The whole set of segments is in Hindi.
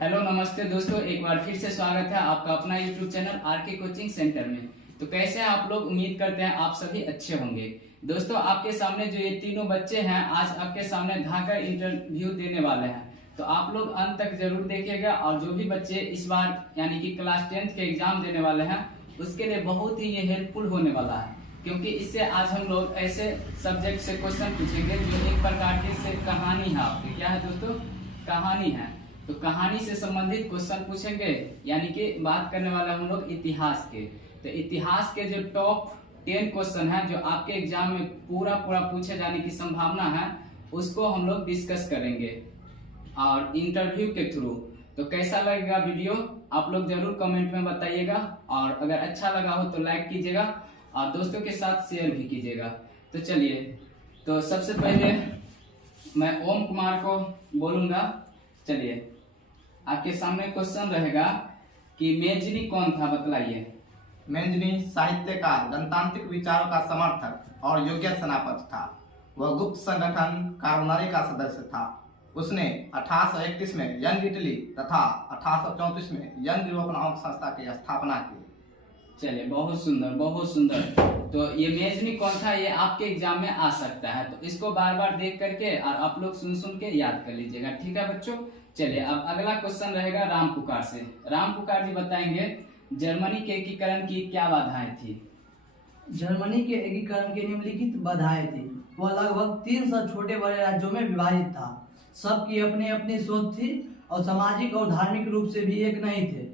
हेलो नमस्ते दोस्तों, एक बार फिर से स्वागत है आपका अपना YouTube channel RK coaching centre में। तो कैसे हैं आप लोग? उम्मीद करते हैं आप सभी अच्छे होंगे। दोस्तों, आपके सामने जो ये तीनों बच्चे हैं आज आपके सामने धाकर इंटरव्यू देने वाले हैं। तो आप लोग अंत तक जरूर देखिएगा और जो भी बच्चे इस बार यानी कि क्लास 10th के एग्जाम देने वाले हैं उसके लिए बहुत ही ये हेल्पफुल होने वाला है, क्योंकि इससे आज हम लोग ऐसे सब्जेक्ट से क्वेश्चन पूछेंगे जो एक प्रकार की से कहानी है। आपकी क्या है दोस्तों? कहानी है। तो कहानी से संबंधित क्वेश्चन पूछेंगे, यानी कि बात करने वाले हम लोग इतिहास के। तो इतिहास के जो टॉप 10 क्वेश्चन है जो आपके एग्जाम में पूरा पूछे जाने की संभावना है उसको हम लोग डिस्कस करेंगे और इंटरव्यू के थ्रू। तो कैसा लगेगा वीडियो आप लोग जरूर कमेंट में बताइएगा, और अगर अच्छा लगा हो तो लाइक कीजिएगा और दोस्तों के साथ शेयर भी कीजिएगा। तो चलिए, तो सबसे पहले मैं ओम कुमार को बोलूंगा। चलिए, आपके सामने क्वेश्चन रहेगा कि मेजनी कौन था, बतलाइए। मेजनी साहित्यकार, गणतांत्रिक विचारों का समर्थक और योग्य सेनापति था। वह गुप्त संगठन कार्बोनरी का सदस्य था। उसने 1831 में यंग इटली तथा 1834 में यंग यूरोप नामक संस्था की स्थापना की। चलिए, बहुत सुंदर बहुत सुंदर। तो ये मेजनी कौन था ये आपके एग्जाम में आ सकता है, तो इसको बार बार देख करके और आप लोग सुन के याद कर लीजिएगा। ठीक है बच्चों? चलिए, अब अगला क्वेश्चन रहेगा राम पुकार से। राम पुकार जी बताएंगे जर्मनी के एकीकरण की क्या बाधाएं थी। जर्मनी के एकीकरण की निम्नलिखित बाधाएं थी। वह लगभग 300 छोटे बड़े राज्यों में विभाजित था। सबकी अपनी अपनी सोच थी और सामाजिक और धार्मिक रूप से भी एक नहीं थे।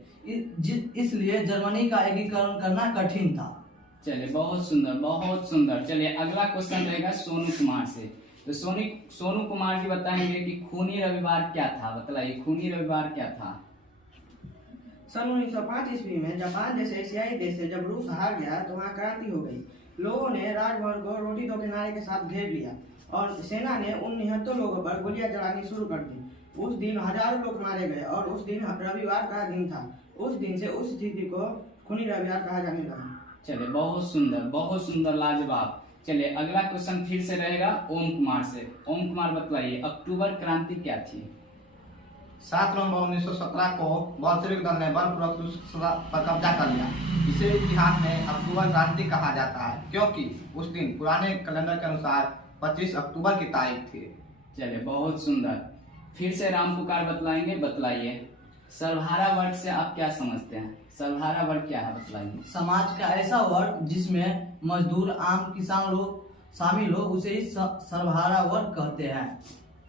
इसलिए जर्मनी का एकीकरण करना कठिन था। चलिए, बहुत सुंदर बहुत सुंदर। चलिए, अगला क्वेश्चन रहेगा सोनू कुमार से। तो सोनू कुमार जी बताएंगे कि खूनी रविवार क्या था, बतलाइए। खूनी रविवार क्या था? सन 1905 ईस्वी में जापान जैसे एशियाई देश से जब रूस हार गया तो वहाँ क्रांति हो गई। लोगों ने राजभवन को रोटी दो किनारे के साथ घेर लिया और सेना ने उन निहत्तर लोगों पर गोलियां चलानी शुरू कर दी। उस दिन हजारों लोग मारे गए और उस दिन रविवार का दिन था। उस दिन से उस स्थिति को खूनी रविवार कहा जाने लगा। चलिए, बहुत सुंदर, लाजवाब। चलिए, अगला क्वेश्चन फिर से रहेगा ओम कुमार से। ओम कुमार बताइए अक्टूबर क्रांति क्या थी। 7 नवंबर 1917 को बोल्शेविक दल ने बलपूर्वक रूस पर कब्जा कर लिया। इसे इतिहास में अक्टूबर क्रांति कहा जाता है, क्योंकि उस दिन पुराने कैलेंडर के अनुसार 25 अक्टूबर की तारीख थी। चलिए, बहुत सुंदर। फिर से राम पुकार बतलाइए सर्वहारा वर्ग से आप क्या समझते हैं? सर्वहारा वर्ग क्या है, बतलाइए। समाज का ऐसा वर्ग जिसमें मजदूर आम किसान लोग शामिल हो उसे ही सर्वहारा वर्ग कहते हैं।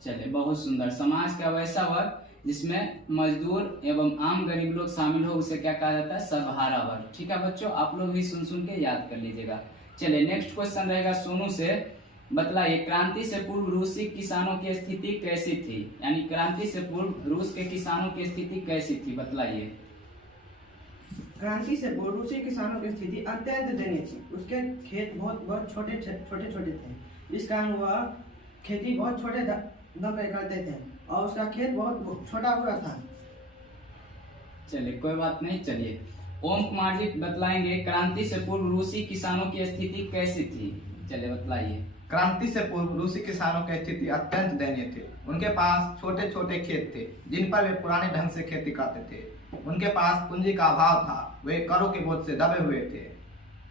चलिए, बहुत सुंदर। समाज का वैसा वर्ग जिसमें मजदूर एवं आम गरीब लोग शामिल हो उसे क्या कहा जाता है? सर्वहारा वर्ग। ठीक है बच्चों, आप लोग भी सुन के याद कर लीजिएगा। चलिए, नेक्स्ट क्वेश्चन रहेगा सोनू से। बतलाइए क्रांति से पूर्व रूसी किसानों की स्थिति कैसी थी, यानी क्रांति से पूर्व रूस के किसानों की स्थिति कैसी थी, बतलाइए। क्रांति से पूर्व रूसी किसानों की स्थिति अत्यंत दयनीय थी। उसके खेत बहुत छोटे थे। इस कारण वह खेती बहुत छोटे दम पे करते थे और उसका खेत बहुत छोटा हुआ था। चलिए, कोई बात नहीं। चलिए, ओम कुमार जी बतलाएंगे क्रांति से पूर्व रूसी किसानों की स्थिति कैसी थी। चलिए, बतलाइए। क्रांति से पूर्व रूसी किसानों की स्थिति अत्यंत दयनीय थी। उनके पास छोटे छोटे खेत थे जिन पर वे पुराने ढंग से खेती करते थे। उनके पास पूंजी का अभाव था। वे करों के बोझ से दबे हुए थे।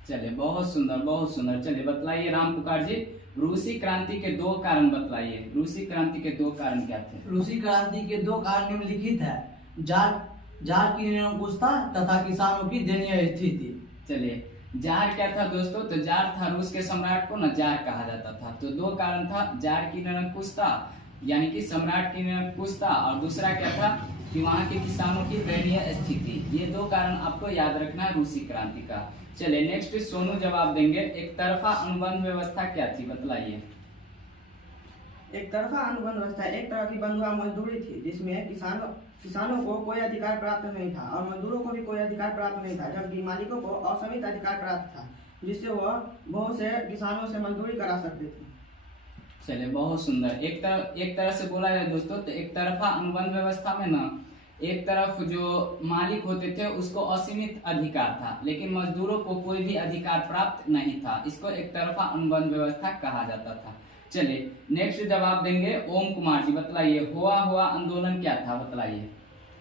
चलिए, बहुत सुंदर। चलिए, बतलाइए राम पुकार जी रूसी क्रांति के 2 कारण बतलाइए। रूसी क्रांति के 2 कारण क्या थे? रूसी क्रांति के 2 कारण निम्नलिखित है। जार की निरंकुशता तथा किसानों की दयनीय स्थिति। चलिए, जार क्या था दोस्तों? तो जार था रूस के सम्राट को ना जार कहा जाता था। तो 2 कारण था, जार की निरंकुशता यानी कि सम्राट की निरंकुशता, और दूसरा क्या था कि वहाँ के किसानों की दयनीय स्थिति। ये 2 कारण आपको याद रखना है रूसी क्रांति का। चलिए, नेक्स्ट सोनू जवाब देंगे एक तरफा अनुबंध व्यवस्था क्या थी, बतलाइए। एक तरफा अनुबंध व्यवस्था एक तरह की बंधुआ मजदूरी थी जिसमें किसानों को कोई अधिकार प्राप्त नहीं था और मजदूरों को भी कोई अधिकार प्राप्त नहीं था, जबकि मालिकों को असीमित अधिकार प्राप्त था जिससे वह बहुत से किसानों से मजदूरी करा सकते थे। चलिए, बहुत सुंदर। एक तरह से बोला जाए दोस्तों तो एक तरफा अनुबंध व्यवस्था में ना एक तरफ जो मालिक होते थे उसको असीमित अधिकार था, लेकिन मजदूरों को कोई भी अधिकार प्राप्त नहीं था। इसको एक तरफा अनुबंध व्यवस्था कहा जाता था। चलिए, नेक्स्ट जवाब देंगे ओम कुमार जी। बतलाइए हुआ आंदोलन क्या था, बतलाइए।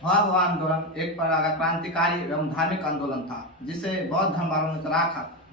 वह आंदोलन एक प्रकार का क्रांतिकारी एवं धार्मिक आंदोलन था जिसे बौद्ध धर्म वालों ने चला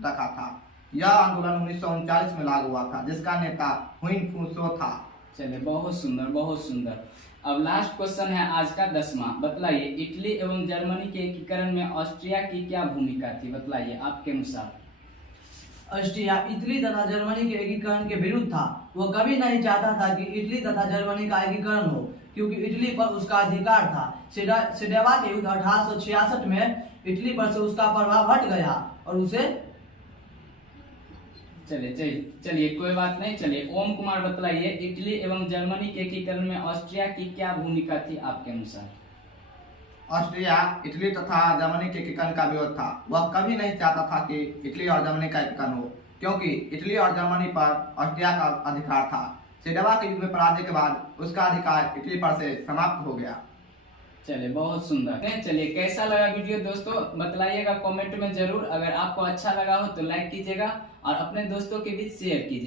रखा था। यह आंदोलन 1939 में लागू हुआ था, जिसका नेता हुइन फू सो था। चलिए, बहुत सुंदर, बहुत सुंदर। अब लास्ट क्वेश्चन है आज का 10वां। बतलाइए, इटली एवं जर्मनी के एकीकरण में ऑस्ट्रिया की क्या भूमिका थी? बतलाइए आपके अनुसार। ऑस्ट्रिया इटली तथा जर्मनी के एकीकरण के विरुद्ध था। वह कभी नहीं चाहता था कि इटली तथा जर्मनी का एकीकरण हो, क्योंकि इटली पर उसका अधिकार था। सेडेवा के युद्ध 1866 में इटली पर से उसका प्रभाव हट गया और उसे चलिए कोई बात नहीं। चलिए, ओम कुमार बतलाइए, इटली एवं जर्मनी के एकीकरण में ऑस्ट्रिया की क्या भूमिका थी आपके अनुसार? ऑस्ट्रिया इटली तथा जर्मनी के एकीकरण का विरोध था। वह कभी नहीं चाहता था कि इटली और जर्मनी का एकीकरण हो, क्योंकि इटली और जर्मनी पर ऑस्ट्रिया का अधिकार था। सेडवा के युद्ध में पराजय के बाद उसका अधिकार इटली पर से समाप्त हो गया। चलिए, बहुत सुंदर। चलिए, कैसा लगा वीडियो दोस्तों? बतलाइएगा कमेंट में जरूर। अगर आपको अच्छा लगा हो तो लाइक कीजिएगा और अपने दोस्तों के बीच शेयर कीजिए।